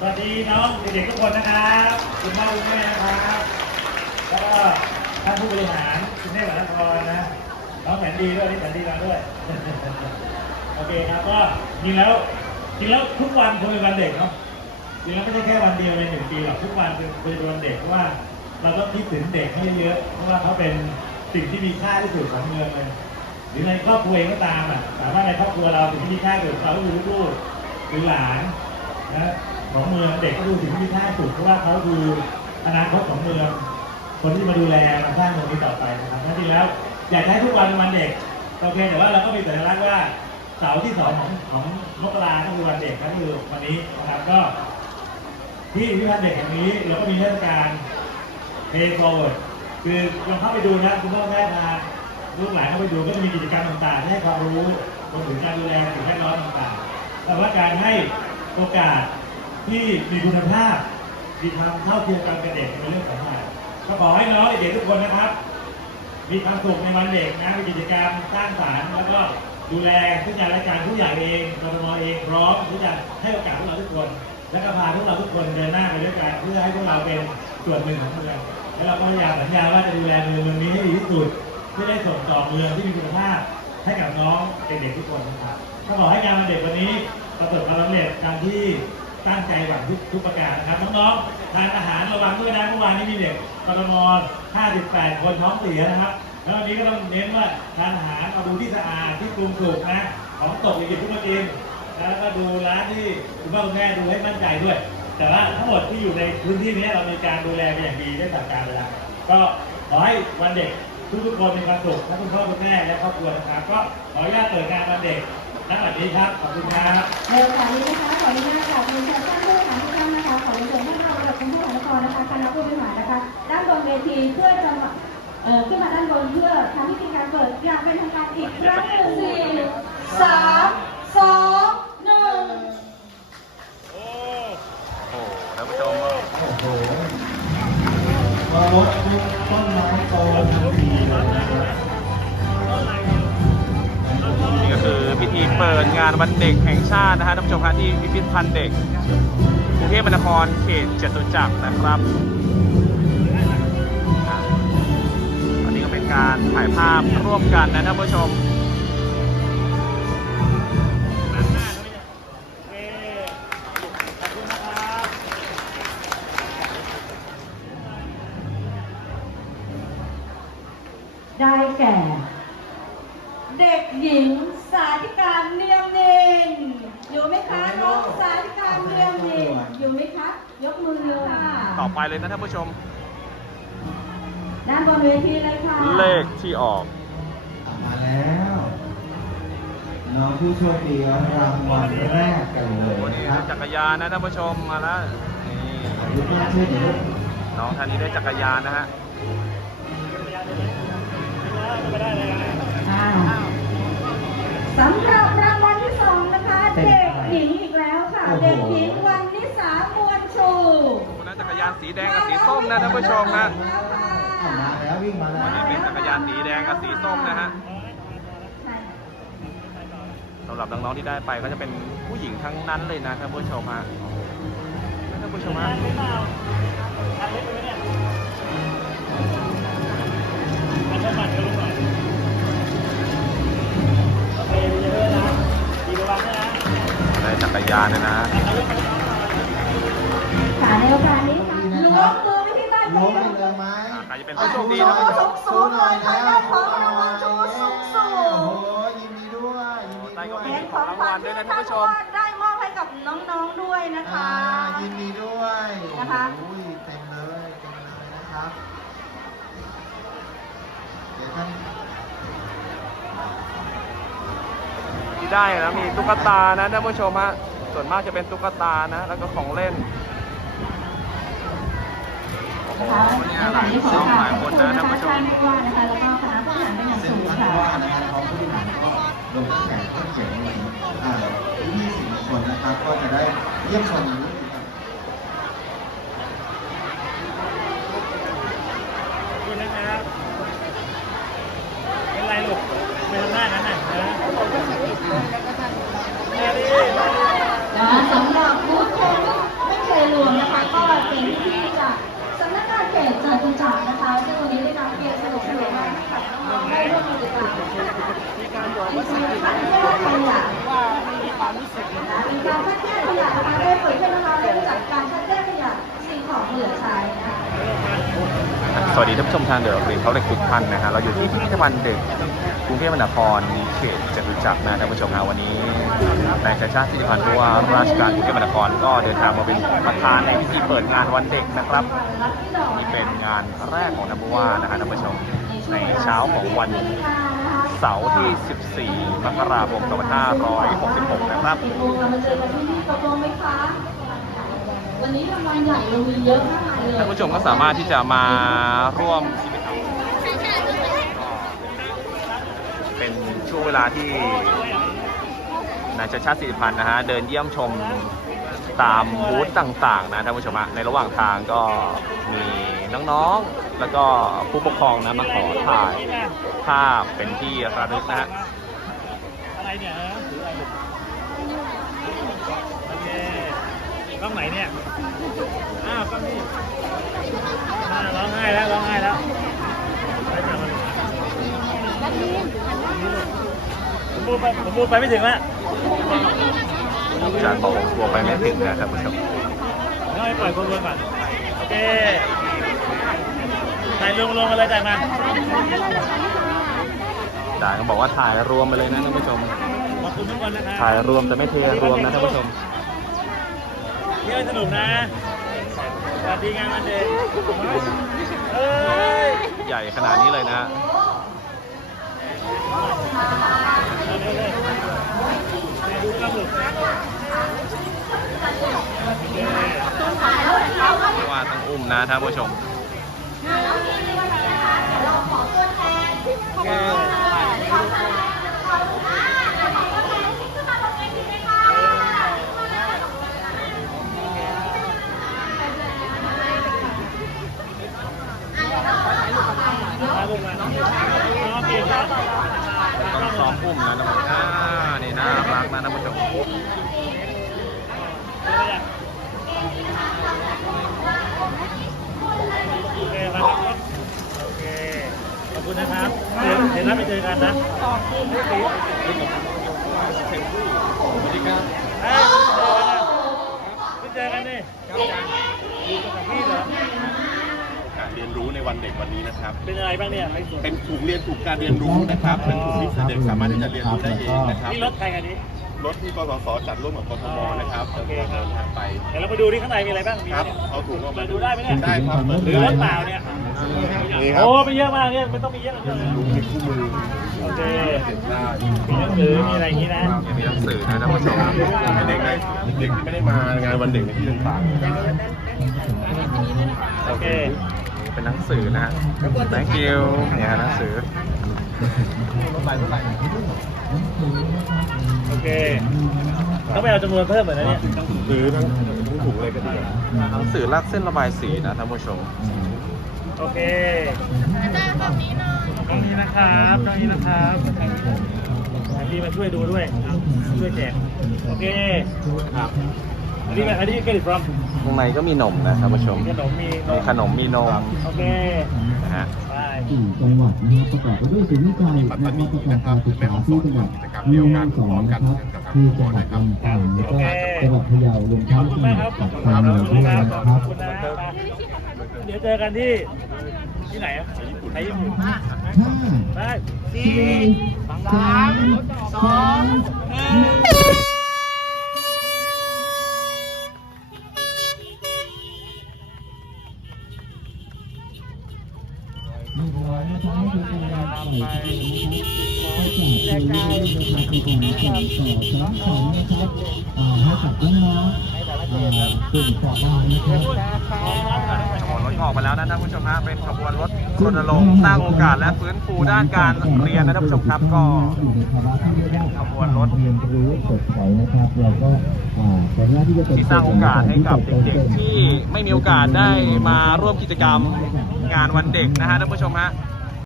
สวัสดีน้องเด็กๆทุกคนนะครับคุณพ่อคุณแม่นะครับแล้วก็ท่านผู้บริหารคุณแม่หวานครนะน้องแผนดีด้วยนี่แผนดีมาด้วยโอเคครับก็จริงแล้วจริงแล้วทุกวันควรเป็นวันเด็กเนาะจริงแล้วไม่ใช่แค่วันเดียวในหนึ่งปีหรอกทุกวันเป็นควรเป็นวันเด็กเพราะว่า เราต้องคิดถึงเด็กให้เยอะๆเพราะว่าเขาเป็นสิ่งที่มีค่าที่สุดของเมืองเลยหรือในครอบครัวเองก็ตามอะถามว่าในครอบครัวเราสิ่งที่มีค่าที่สุดเราก็คือลูกๆหรือหลานนะ ของเมืองเด็กก็ดูสิ่งที่มีค่านสุดเพราะว่าเขาคืออนาคตของเมือง คนที่มาดูแลมาสร้างเมืองนี้ต่อไปนะครับนั่นจริงแล้ว อยากให้ทุกวันวันเด็กโอเคแต่ว่าเราก็มีสัญลักษณ์ว่าเสาร์ที่สองของของมกราก็คือวันเด็กก็คือวันนี้นะครับก็ ที่พิพิธภัณฑ์เด็กแห่งนี้เราก็มีเทศกาล Pay Forward คือลองเข้าไปดูนะคุณพ่อแม่พาลูกหลานเข้าไปดูก็จะมีกิจกรรมต่างๆให้ความรู้รวมถึงการดูแลสิ่งแวดล้อมต่างๆแต่ว่าการให้โอกาส ที่มีคุณภาพมีความเท่าเทียมกันกับเด็กเป็นเรื่องสำคัญก็ขอให้น้องเด็กทุกคนนะครับ มีความสุขในวันเด็กนะมีกิจกรรมสร้างสรรค์แล้วก็ดูแลทุกอย่างรายการทุกอย่างเองกรมเองพร้อมที่จะให้โอกาสพวกเราทุกคน และก็พาพวกเราทุกคนเดินหน้าไปด้วยกันเพื่อให้พวกเราเป็นส่วนหนึ่งของเมืองและเราก็พยายามสัญญาว่าจะดูแลเมืองเมืองนี้ให้ดีที่สุดเพื่อได้ส่งต่อเมืองที่มีคุณภาพให้กับน้องเด็กๆทุกคนนะครับก็ขอให้งานวันเด็กวันนี้ประสบความสำเร็จตามที่ ตั้งใจหวังทุกทุกประการนะครับน้องๆทานอาหารระวังด้วยนะเมื่อวานนี้มีเด็กกรทม58 คนท้องเสียนะครับ แล้ววันนี้ก็ต้องเน้นว่าทานอาหารเอาดูที่สะอาดที่ปรุงสุกนะของตกอย่าหยิบขึ้นมากินแล้วก็ดูร้านที่คุณพ่อคุณแม่ดูให้มั่นใจด้วย แต่ว่าทั้งหมดที่อยู่ในพื้นที่นี้เรามีการดูแลเป็นอย่างดีได้สั่งการเวลาก็ขอให้วันเด็กทุกๆคนมีความสุขทั้งคุณพ่อคุณแม่และครอบครัวนะครับ ก็ขออนุญาตเปิดงานวันเด็ก ณบัดนี้ครับ ขอบคุณครับในโอกาสนี้นะคะขออนุญาตกราบเรียนเชิญท่านผู้บริหารทุกท่านนะคะ ขอเรียนเชิญท่านรองระดับกรุงเทพมหานครนะคะคณะผู้บริหารนะคะ ด้านบนเวทีเพื่อจะมาเอ่อขึ้นมาด้านบนเพื่อทำพิธีการเปิดอย่างเป็นทางการอีกครั้งหนึ่งสี่สามสองหนึ่งโอ้ท่านผู้ชมโอ้โหมารดต้นไม้โตทันทีเลย พิธีเปิดงานวันเด็กแห่งชาตินะฮะท่านผู้ชมครับที่พิพิธภัณฑ์เด็กกรุงเทพมหานครเขตจตุจักรนะครับอันนี้ก็เป็นการถ่ายภาพร่วมกันนะท่านผู้ชมได้แก่ เด็กหญิงาธิการเนียมนินอยู่ไหมคะน้องสาธิการเนียมนินอยู่ไหมคะยกมือเลยค่ะต่อไปเลยนะท่านผู้ชม ด้านบนเวทีเลยค่ะเลขที่ออกมาแล้วน้องผู้โชคดีรางวัลแรกกันเลโอ้ยโหนี่นะครับจักรยานนะท่านผู้ชมมาแล้วนี่ขอบคุณมากช่วยเดี๋ยวน้องท่านนี้ได้จักรยานนะฮะ ยานสีแดงกับสีส้มนะท่านผู้ชมนะมาแล้ววิ่งมาแล้ววันนี้เป็นจักรยานสีแดงกับสีส้มนะฮะสำหรับน้องๆที่ได้ไปก็จะเป็นผู้หญิงทั้งนั้นเลยนะท่านผู้ชมฮะท่านผู้ชมฮะได้จักรยานนะนะค่ะในโอกาสนี้ เป็นผู้โชคดีนะผู้ชมชูหน่อยแล้วขอรางวัลชูสูงสูง โอ้โหยินดีด้วยยินดีได้ก็ด้วมียเป็นของขวัญที่ท่านผู้ว่าได้มอบให้กับน้องๆด้วยนะคะ อ่ายินดีด้วยนะคะ โอ้ยเต็มเลยเต็มเลยนะครับเดี๋ยวท่านที่ได้นะมีตุ๊กตานะท่านผู้ชมฮะส่วนมากจะเป็นตุ๊กตานะ แล้วก็ของเล่นโอ้โห นะคะในเนี่ยโอหกาลาสยนี้ของกราบขอบคุณท่านะคะผู้ชมท่านผู้ว่านะคะแล้วก็คณะผู้บริหารเป็นอย่างสูงค่ะว่านะครับของผู้บริหารก็ลงแขกก็เขียนในนี้ที่สื่คนนะครับก็จะได้เยี่ยมชมนะครับ ขอบคุณนะครับเป็นไรลูกไปทำหน้านั้นน่ะนะแม่ดิ นะสำหรับบูธโควิดไม่เฉย วัสดีท่านผู้ชมทางเดอะรีเขาเด็กทุกท่านนะฮะเราอยู่ที่พิพิธภัณฑ์เด็กกรุงเทพมหานครเขตจตุจักรนะท่านผู้ชมฮะวันนี้นายชาชาติสิริพันธ์ผู้ว่าราชการกรุงเทพมหานครก็เดินทางมาเป็นประธานในพิธีเปิดงานวันเด็กนะครับนี่เป็นงานแรกของท่านผู้ว่านะฮะท่านผู้ชมในเช้าของวันเสาร์ที่ 14 มกราคม 2566 นะครับ วันนี้รางวัลใหญ่เรามีเยอะมากมายเลยท่านผู้ชมก็สามารถที่จะมาร่วมกิจกรรมเป็นช่วงเวลาที่นายชาติชาติสิริพันธ์นะฮะเดินเยี่ยมชมตามบูธต่างๆนะท่านผู้ชมฮะในระหว่างทางก็มีน้องๆ แล้วก็ผู้ปกครองนะมาขอถ่ายภาพเป็นที่ระลึกนะฮะอะไรเนี่ย กโอเคกล้องไหนเนี่ย อ้าวกล้องนี่อ่าร้องไห้แล้วร้องไห้แล้วไปเจอมันผมพูดไปผมพูดไปไม่ถึงแล้วอาจารย์บอกผมกลัวไปไม่ถึงนะท่านผู้ชมต้องให้ปล่อยคนรวยก่อนโอเคถ่ายรวมๆกันเลยจ่ายมาอาจารย์ก็บอกว่าถ่ายรวมไปเลยนะท่านผู้ชม ขอบคุณทุกคนนะครับถ่ายรวมแต่ไม่เทรวมนะท่านผู้ชมเที่ยวสนุกนะ สวัสดีงานวันเด็กเอ้ยใหญ่ขนาดนี้เลยนะฮะดูกระบุกว่าต้องอุ้มนะท่านผู้ชม มาลูกมาน้องเก่งนะ พุ่มนะท่นผู้ชมอ่านี่น่ารักนะท่านผู้ชมโอเคครับโอเคขอบคุณนะครับเดี๋ยวเดี๋ยวนัดไปเจอกันนะสวัสดีครับไม่เจอกันนี่อยู่กับพี่เหรอ การเรียนรู้ใน วันเด็กวันนี้นะครับ เป็นอะไรบ้างเนี่ยไอ้ส่วนเป็นถุงเรียนถูกการเรียนรู้นะครับ เป็นถุงที่เด็กสามารถที่จะเรียนรู้ได้เองนะครับนี่รถใครกันนี้รถที่กสศจัดร่วมกับกทมนะครับโอเคครับเดินทางไปเดี๋ยวเราไปดูที่ข้างในมีอะไรบ้างมีคไหมรับเนี่ยเอาถุงออกเปิมาดดูได้ไหมเนี่ยได้ครับเปิดหรือรถเปล่าเนี่ยนี่ครับโอ้ไม่เยอะมากเนี่ยไม่ต้องมีเยอะเลยถุงมีคู่มือโอเคได้มีหนังสือมีอะไรอย่างนี้นะมีหนังสือนะท่านผู้ชมให้เด็กได้เด็กที่ไม่ได้มางานวันเด็กในที่ต่างโอเคนี่ เป็นหนังสือนะฮะ thank you เนี่ยฮะหนังสือ โอเคต้องไปเอาจำนวนเพิ่มเหมือนนะเนี่ยๆหรือทั้งทั้งถุงเลยก็ได้หนังสือลากเส้นระบายสีนะท่านผู้ชม โอเคตรงนี้นะครับตรงนี้นะครับพี่มาช่วยดูด้วยช่วยแจกโอเค ครับ อันนี้อันนี้เกลิฟรอมข้างในก็มีนมนะท่านผู้ชม มีขนมมีมีขนมมีนมโอเคนะฮะ ไปสี่จังหวัดนะครับประกอบไปด้วยศูนย์วิจัยนะครับประกอบการศึกษาที่จังหวัดแม่ฮ่องสอนนะครับที่จังหวัดลำปางแล้วก็จังหวัดพะเยารวมทั้งจังหวัดปัตตานีด้วยนะครับขอบคุณนะครับเดี๋ยวเจอกันที่ที่ไหนอะไทยญี่ปุ่นห้าไปสี่สามสองหนึ่งเรียบร้อยนะครับนี่คือการปล่อยทีนะครับก็จากทีนี้นะครับเป็นการส่งต่อสองสองนะครับอ่า ให้กับน้องๆอ่ากลุ่มเปราะบางนะครับขบวนรถ ออกไปแล้วนะท่านผู้ชมฮะเป็นขบวนรถรณรงค์สร้างโอกาสและฟื้นฟูด้านการเรียนนะท่านผู้ชมครับก็อยู่ในภาวะที่เรียกว่าขบวนรถเรียนรู้สดใสนะครับเราก็อ่าขออนุญาตที่จะเป็นที่สร้างโอกาสให้กับเด็กๆที่ไม่มีโอกาสได้มาร่วมกิจกรรมงานวันเด็กนะฮะท่านผู้ชมฮะค